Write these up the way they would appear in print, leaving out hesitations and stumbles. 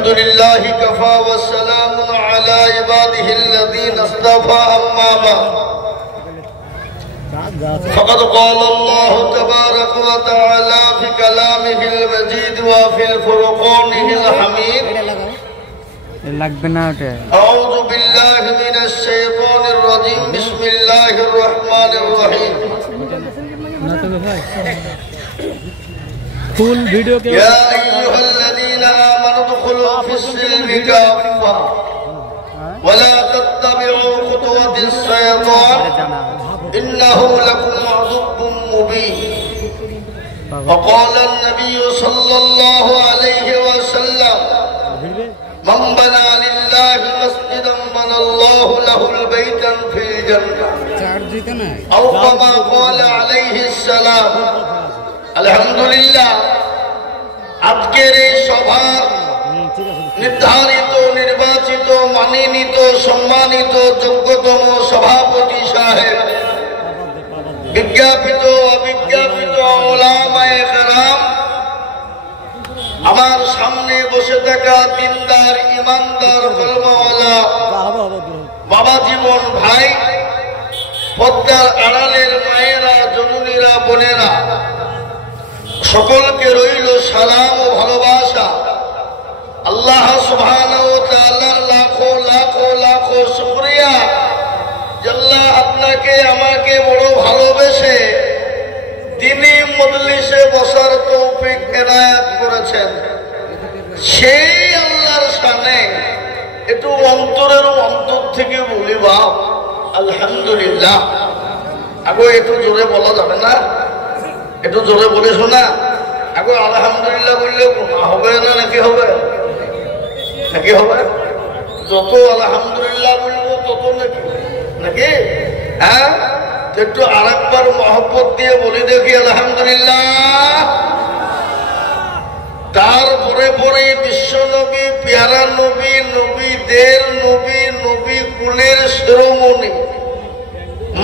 الحمد لله كفى والسلام على عباده الذين اصطفى أما بعد فقد قال الله تبارك وتعالى في كلامه المجيد وفي الفرقانه الحميد أعوذ بالله من الشيطان الرجيم بسم الله الرحمن الرحيم يا أيها الذين آمنوا ادخلوا في السلم كافة ولا تتبعوا خطوات الشيطان إنه لكم عدو مبين وقال النبي صلى الله عليه وسلم من بنى لله مسجدا بنى الله له البيتا في الجنة أو كما قال عليه السلام আলহামদুলিল্লাহ আজকের এই সভার নির্ধারিত নির্বাচিত মানিনীত সম্মানিত যোগ্যতম সভাপতি সাহেব বিজ্ঞাপিত অবিজ্ঞাপিত উলামায়ে কেরাম আমার সামনে বসে থাকা দিনদার ইমানদার কলমাওয়ালা বাবা জীবন ভাই পদ্মার আড়ালের মায়েরা জননীরা বোনেরা সকলকে রইল সালাম ও ভালোবাসা আল্লাহ সুবহানাহু ওয়া তাআলার লাখো লাখো লাখো শুকরিয়া আল্লাহ আপনাকে আমাকে বড় ভালোবেসে দ্বীনি মজলিসে বসার তৌফিক এনায়েত করেছেন সেই আল্লাহর শানে একটু অন্তরের অন্তর থেকে বলি বাপ আলহামদুলিল্লাহ। আগে একটু জোরে বলা যাবে না? একটু জোরে বলে শোনা। এখন আলহামদুলিল্লাহ বললে গুনাহ হবে না নাকি হবে? নাকি হবে? যত আলহামদুলিল্লাহ বলবো তত নাকি নাকি হ্যাঁ একটু আরেকবার মহব্বত দিয়ে বলে দেখি আলহামদুলিল্লাহ। তারপরে পরে বিশ্ব নবী পেয়ারা নবী নবীদের নবী নবী কুলের শিরোমণি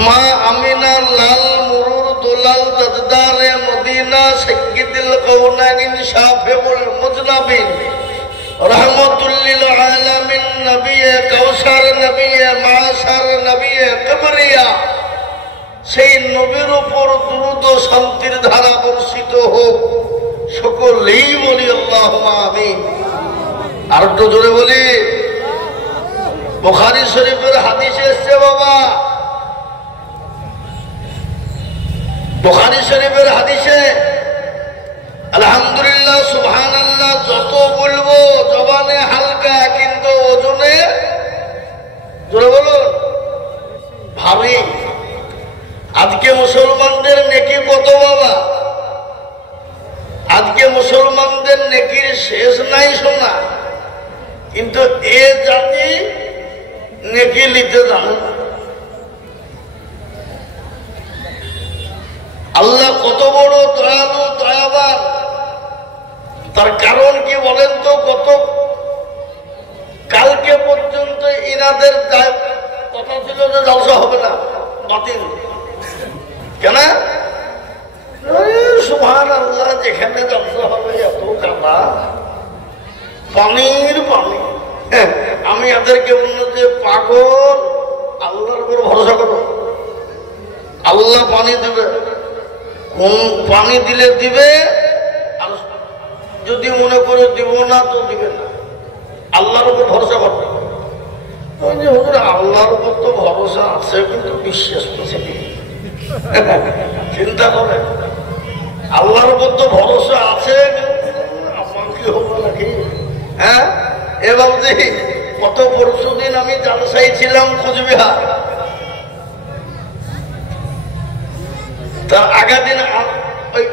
মা আমিনার লাল মুরুর দোলাল তাজদারে মদিনা সাইয়্যিদুল কাওনাইন শাফিউল মুজনাবিন রহমাতুল লিল আলামিন নবী কাউসার নবী মাশার নবী কবরিয়া সেই নবীর উপর দুরূদ ও শান্তির ধারা বর্ষিত হোক সকলেই বলি আল্লাহুম্মা আমিন। আর একটু জোরে বলি বুখারী শরীফের হাদিসে এসেছে বাবা, বুখারী শরীফের হাদিসে আলহামদুলিল্লাহ সুবহানাল্লাহ যত বলবো জবানে হালকা কিন্তু ওজনে জোরে বলুন ভারী। আজকে মুসলমানদের নেকি কত বাবা? আজকে মুসলমানদের নেকির শেষ নাই শোনা, কিন্তু এ জাতি নেকি নিতে জানে না। আল্লাহ কত বড় দয়ালু দয়াবান, তার কারণ কি বলেন তো? কত কালকে পর্যন্ত ইনাদের কথা ছিল যে জলসা হবে না, বাতিল। কেন? সুবহানাল্লাহ, যেখানে জলসা হবে এত কাদা পানির পানি। আমি এদেরকে বলল যে পাগল, আল্লাহর উপর ভরসা করো, আল্লাহ পানি দেবে। পানি দিলে দিবে, আর যদি মনে করে দিব না তো দিবে না, আল্লাহর উপর ভরসা করবে। আল্লাহর উপর তো ভরসা আছে কিন্তু বিশ্বাস করছে চিন্তা করে, আল্লাহর উপর তো ভরসা আছে আমার কি হবো নাকি? হ্যাঁ এবার দেখি কত পরশুদিন আমি জালসায় ছিলাম কোচবিহার, তার আগের দিন ওই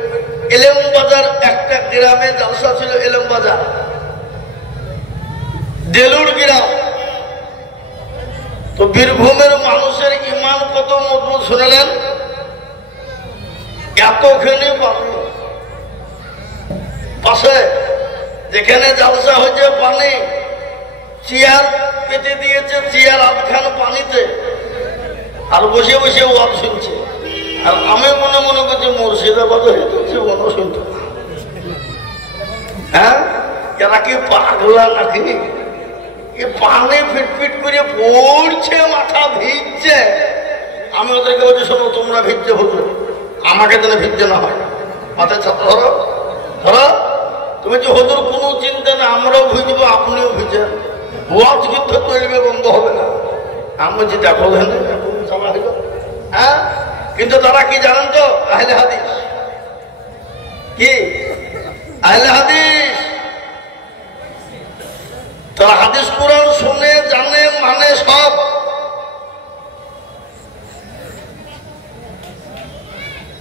এলেম বাজার একটা গ্রামে জালসা ছিল, এলেম বাজার দেলুর গ্রাম। তো বীরভূমের মানুষের ইমান কত মজবুত শুনলেন? এতখানি পানি পাশে যেখানে জালসা হয়েছে পানি, চেয়ার পেতে দিয়েছে, চেয়ার আধখান পানিতে, আর বসে বসে ওয়াজ শুনছে। আর আমি মনে মনে করছি মুর্শিদাবাদ হয়ে যাচ্ছে, মনে শুনতে। হ্যাঁ এরা কি পাগলা নাকি? পানি ফিটফিট করে পড়ছে, মাথা ভিজছে। আমি ওদেরকে বলছি, শোনো তোমরা ভিজছে হুজুর, আমাকে যেন ভিজছে না হয়। মাথায় ছাত্র ধরো ধরো, তুমি যে হুজুর কোনো চিন্তা না, আমরাও ভিজবো, আপনিও ভিজেন, ওয়াজ কিন্তু চলবে, বন্ধ হবে না। আমি যে দেখো হ্যাঁ, কিন্তু তারা কি জানেন তো? আহলে হাদিস। কি আহলে হাদিস? তারা হাদিস কোরআন শুনে, জানে, মানে সব।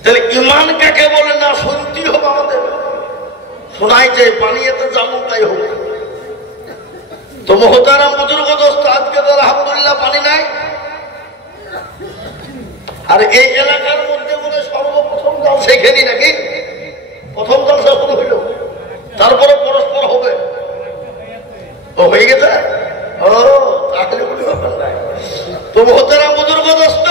তাহলে ইমান কাকে বলে না শুনতেই হবে আমাদের। শোনাই চাই, পানিতে যাবো তাই হোক। তো মোহতারাম বুজুর্গ দোস্ত, আজকে তো আলহামদুলিল্লাহ পানি নাই। আর এই এলাকার মধ্যে মনে সর্বপ্রথম জাল সেখানি নাকি? প্রথম জালসা শুরু হইল, তারপরে পরস্পর হবে। ও হয়ে গেছে। ও তাহলে কোনো ব্যাপার নাই। তো মোহতারাম বুজুর্গ দোস্ত,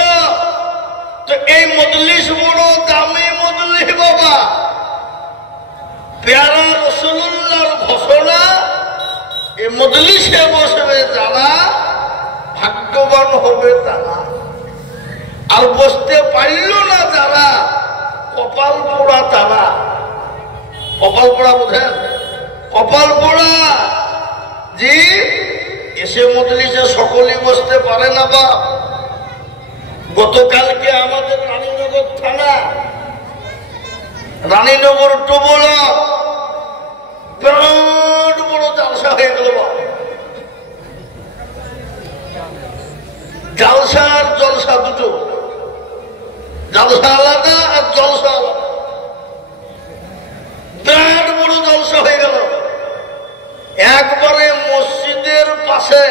তো এই মজলিস বড় দামি মজলিস বাবা। প্যারা রাসূলুল্লাহর ঘোষণা, এই মজলিসে বসবে যারা ভাগ্যবান হবে তারা, আর বসতে পারল না যারা কপাল পোড়া তারা। কপাল পোড়া বোঝেন? কপাল পোড়া জি। এসে মজলিসে সকলেই বসতে পারে না। বা গতকালকে আমাদের রানীনগর থানা, রানীনগর টোবলা বিরাট বড় জালসা হয়ে গেল। জালসা আর জলসা দুটো, জালসা আলাদা আর জলসা আলাদা। বিরাট বড় জলসা হয়ে গেল। একবারে মসজিদের পাশে,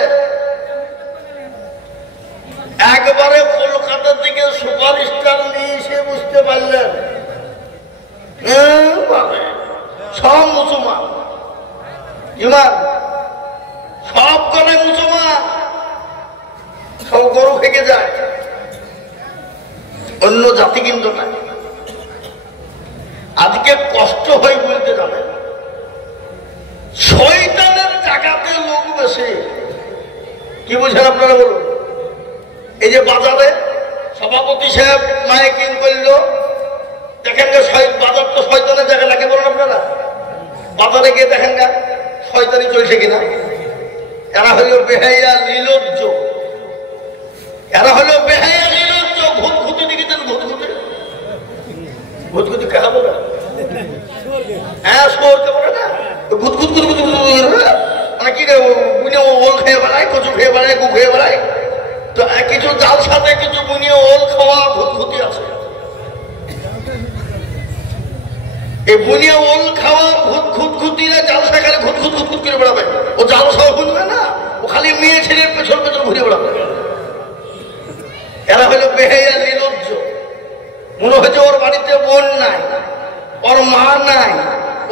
একবারে কলকাতা থেকে সুপারস্টার নিয়ে এসে বুঝতে পারলেন সব মুসলমান। ইমান সব করে মুসলমান, সব গরু থেকে যায়, অন্য জাতি কিন্তু নাই। আজকে কষ্ট হয় বলতে জানেন, শয়তানের জায়গাতে লোক বেশি। কি বুঝেন আপনারা বলুন? এই যে বাজারে সভাপতি সাহেব মাইকিং করলো, দেখেন বাজার তো শয়তানের জায়গা নাকি বলেন আপনারা? বাজারে গিয়ে দেখেন গা শয়তানি চলছে কিনা। এরা হইল বেহাইয়া লীলজ্জ, এরা হইল বেহাইয়া লীলজ্জ। ঘুতঘুতি দেখেছেন? ঘুতঘুতি, ঘুতঘুতি কেনা বলে? হ্যাঁ, শোরকে বলে না, ঘুতঘুত মানে কি ওল খেয়ে বেড়ায়, কচু খেয়ে বেড়ায়, গু খেয়ে বেড়ায়। তো কিছু জাল সাথে কিছু বুনিয়ে ওল খাওয়া ঘুতঘুতি আছে। এই বুনিয়া ওল খাওয়া ঘুতঘুতিরা জালসা খালি ঘুতঘুত ঘুতঘুত করে বেড়াবে। ও জালসাও বুনবে না, ও খালি মেয়ে ছেলের পেছন পেছন ঘুরে বেড়াবে। এরা হলো বেহাইয়া লীলজ্জ। মনে হচ্ছে ওর বাড়িতে বোন নাই, ওর মা নাই,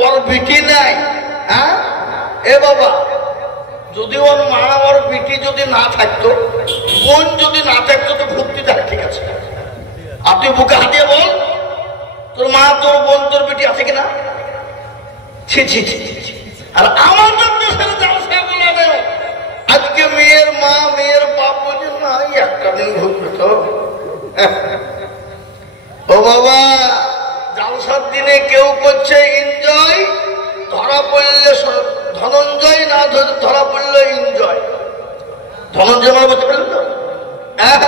ওর বিটি নাই। হ্যাঁ এ বাবা, যদি ওর মা ওর বিটি যদি না থাকতো, বোন যদি না থাকতো, তো ভক্তি থাকে, ঠিক আছে। আর তুই বুকে হাতিয়ে বল, তোর মা, তোর বোন, তোর বেটি আছে কিনা? ছি ছি ছি ছি। আর আমাদের দেশের জালসা বলে দেয়, আজকে মেয়ের মা, মেয়ের বাপ বলছে না, একটা দিন ঘুরবে তো। ও বাবা, জালসার দিনে কেউ করছে এনজয়, ধরা পড়লে ধনঞ্জয়, না ধরা পড়লে এনজয়। ধনঞ্জয় মানে বলতে পারলেন তো? হ্যাঁ,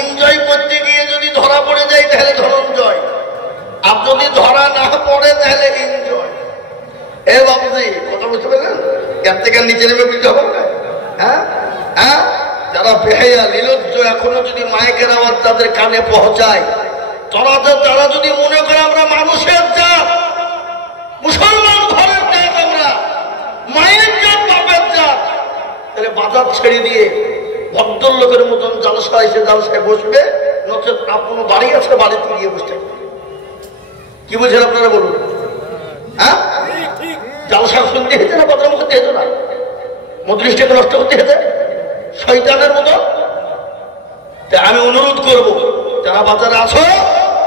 এনজয় করতে গিয়ে যদি ধরা পড়ে যায় তাহলে ধনঞ্জয়, আর যদি ধরা না পড়ে তাহলে এনজয়। এ বাবুজি, কথা বুঝতে পারলেন? এর থেকে নিচে নেমে বুঝতে হবে না। হ্যাঁ হ্যাঁ, যারা বেহাইয়া লীলজ্জ এখনো যদি মাইকের আওয়াজ তাদের কানে পৌঁছায়, তারা যদি মনে করে আমরা মানুষের জাত, মুসলমান ঘরের জাত, আমরা মায়ের জাত, বাপের জাত, তাহলে বাজার ছেড়ে দিয়ে ভদ্রলোকের মতন জালসা এসে জালসায় বসবে, নচেত আপনার বাড়ি আছে, বাড়িতে গিয়ে বসতে। কি বলছেন আপনারা বলুন? হ্যাঁ, জালসা শুনতে হেঁটে না, বদনাম করতে হেঁটে না, মজলিসটাকে নষ্ট করতে হেঁটে শয়তানের মতো। তাই আমি অনুরোধ করবো, যারা বাজারে আছো,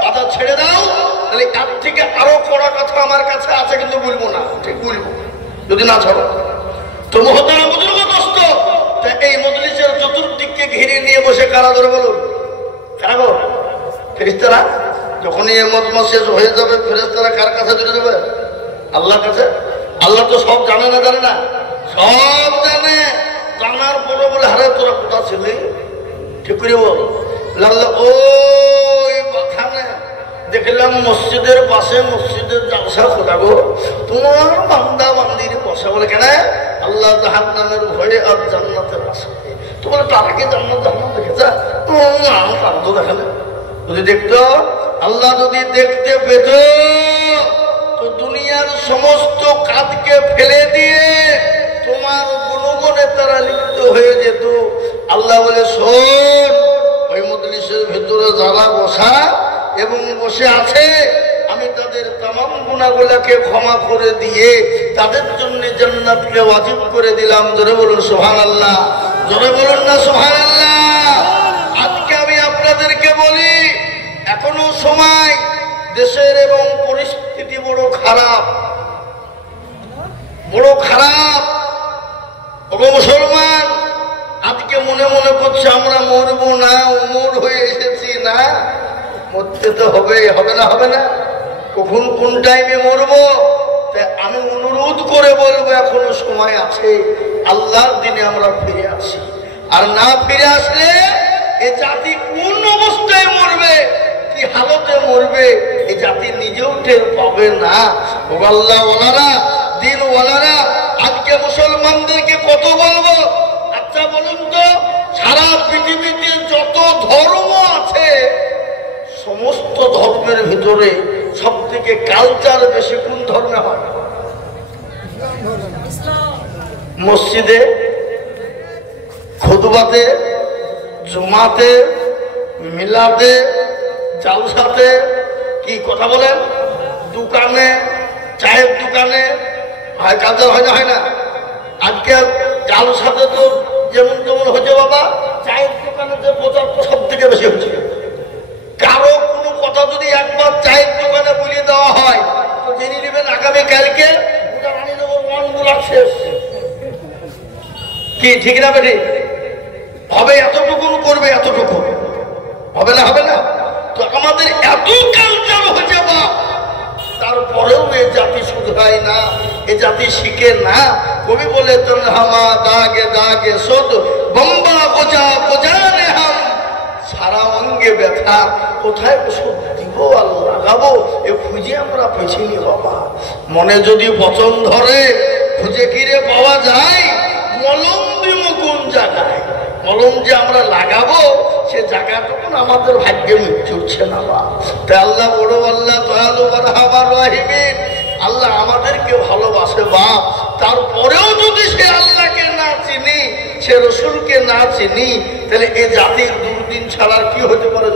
বাজার ছেড়ে দাও। তাহলে তার থেকে আরো কড়া কথা আমার কাছে আছে, কিন্তু বলবো না, ঠিক বলবো। যদি না ছাড়ো। তো মহতারা বুজুর্গ দোস্ত, এই মজলিসের চতুর্দিককে ঘিরে নিয়ে বসে কারা ধরে বলুন? কারা গো? ফেরেশতারা। যখনই এই মজমা শেষ হয়ে যাবে ফেরেশতারা কার কাছে চলে যাবে? আল্লাহর কাছে। আল্লাহ তো সব জানে না, জানে না? সব জানে। জানার পরে বলে হারে তোরা কোথা ছিলি? ঠিক করে বল। আল্লাহ ওই কথা না, দেখলাম মসজিদের পাশে মসজিদের জালসা খোলা গো, তোমার বান্দা বান্দির বসা। বলে কেন? আল্লাহ জাহান্নামের ভয়ে আর জান্নাতের আশায়। তো বলে তারা কি জান্নাত জাহান্নাম দেখেছে? তারা তো দেখালে। যদি দেখতো, আল্লাহ যদি দেখতে পেত তো দুনিয়ার সমস্ত কাজকে ফেলে দিয়ে তোমার গুণগুণে তারা লিপ্ত হয়ে যেত। আল্লাহ বলে শোন, ওই মজলিসের ভেতরে যারা বসা এবং বসে আছে আমি তাদের তামাম গুনাহগুলোকে ক্ষমা করে দিয়ে তাদের জন্য জান্নাতকে ওয়াজিব করে দিলাম। জোরে বলুন সুবহানাল্লাহ। জোরে বলুন না সুবহানাল্লাহ। আজকে আমি আপনাদেরকে বলি, এখনো সময়, দেশের এবং পরিস্থিতি বড় খারাপ, বড় খারাপ। ওগো মুসলমান, আজকে মনে মনে করছে আমরা মরবো না, উমর হয়ে এসেছি। না, মরতে তো হবে, হবে না? হবে না? কখন কোন টাইমে মরবো? তাই আমি অনুরোধ করে বলবো, এখনো সময় আছে, আল্লাহর দিনে আমরা ফিরে আসি। আর না ফিরে আসলে এ জাতি কোন অবস্থায় মরবে, কি হালতে মরবে, এই জাতি নিজেও টের পাবে না। ও আল্লাহ ওয়ালারা, দিন ওয়ালারা, আজকে মুসলমানদেরকে কত বলবো? আচ্ছা বলুন তো, সারা পৃথিবীতে যত ধর্ম আছে সমস্ত ধর্মের ভিতরে সব থেকে কালচার বেশি কোন ধর্মে হয়? মসজিদে, খুতবাতে, জুমাতে, মিলাদে, জালসাতে, কি কথা বলেন, দোকানে, চায়ের দোকানে হয় কালচার, হয় না? হয় না? আজকে জালসাতে তো যেমন যেমন হচ্ছে বাবা, চায়ের দোকানে যে প্রচারটা সব থেকে বেশি হচ্ছে। কারো কোনো কথা যদি একবার চায়ের দোকানে বলে দেওয়া হয় তো জেনে নেবেন আগামী কালকে শেষ। কি ঠিক না বেটি? হবে এতটুকু করবে, এতটুকু হবে না? হবে না? তো আমাদের এত কালচার হচ্ছে বা, তারপরেও এ জাতি শুধরায় না, এ জাতি শিখে না। কবি বলে তনহামা দাগে দাগে শোধ বম্বা বোঝা বোঝানে হাম, সারা অঙ্গে ব্যথা, কোথায় ওষুধ দিব আর লাগাবো এ খুঁজে আমরা পেছিনি বাবা। মনে যদি বচন ধরে খুঁজে কিরে পাওয়া যায়, মলম দিব কোন জায়গায়? মলম যে আমরা লাগাবো সে জায়গাটুকু আমাদের ভাগ্যে মিটছে না বা। তাই আল্লাহ বড়, আল্লাহ দয়ালু মারহামার রাহিমিন, আল্লাহ আমাদেরকে ভালোবাসে বাপ। তারপরেও যদি সে আল্লাহকে না চিনি, সে রসুলকে না চিনি, তাহলে এ জাতির দুর্দিন ছাড়ার কি হতে পারে?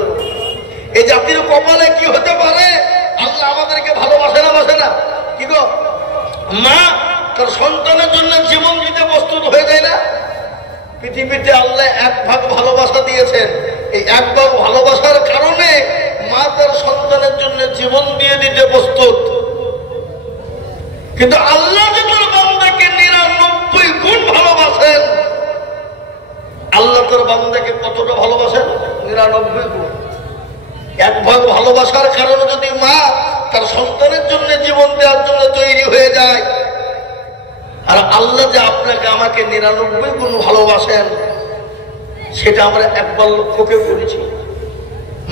এই জাতির কপালে কি হতে পারে? আল্লাহ আমাদেরকে ভালোবাসে না, বাসে না? কি গো, মা তার সন্তানের জন্য জীবন দিতে প্রস্তুত হয়ে যায় না? পৃথিবীতে আল্লাহ এক ভাগ ভালোবাসা দিয়েছেন, এই এক ভাগ ভালোবাসার কারণে মা তার সন্তানের জন্য জীবন দিয়ে দিতে প্রস্তুত। কিন্তু আল্লাহ যে তার বান্দাকে 99 গুণ ভালোবাসেন, আল্লাহ তার বান্দাকে কতটা ভালোবাসেন? 99 গুণ। এক ভাগ ভালোবাসার কারণে যদি মা তার সন্তানের জন্য জীবন দেওয়ার জন্য তৈরি হয়ে যায়, আর আল্লাহ যে আপনাকে আমাকে 99 গুণ ভালোবাসেন, সেটা আমরা একবার লক্ষ্যকে করেছি।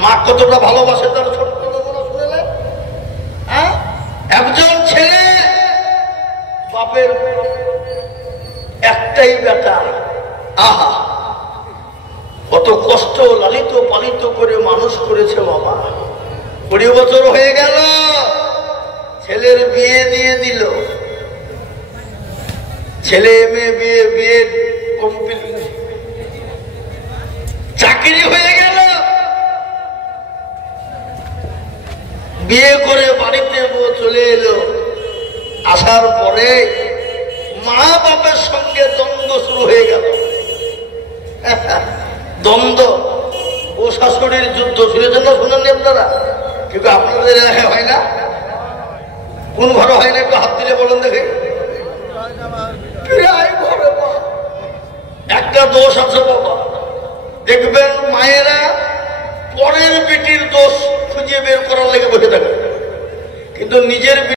মা কতটা ভালোবাসে তার ছোট্ট শুনেলেন? হ্যাঁ, একজন ছেলে, বাপের একটাই বেটা, আহা কত কষ্ট লালিত পালিত করে মানুষ করেছে বাবা। 20 বছর হয়ে গেল, ছেলের বিয়ে দিয়ে দিল। ছেলে মেয়ে বিয়ে কমপ্লিট, চাকরি হয়ে গেল। বিয়ে করে বাড়িতে চলে এলো। আসার পরে মা বাপের সঙ্গে দ্বন্দ্ব শুরু হয়ে গেল। দ্বন্দ্ব, ও শাশুড়ির যুদ্ধ। শুনেছেন না? শুনেননি আপনারা? কিন্তু আপনাদের হয় না? কোন ঘরে হয় না? একটু হাত দিলে বলুন দেখে। প্রায় ঘরে মা। একটা দোষ আছে বাবা, দেখবেন মায়েরা পরের বেটির দোষ খুঁজে বের করার লেগে বসে থাকে, কিন্তু নিজের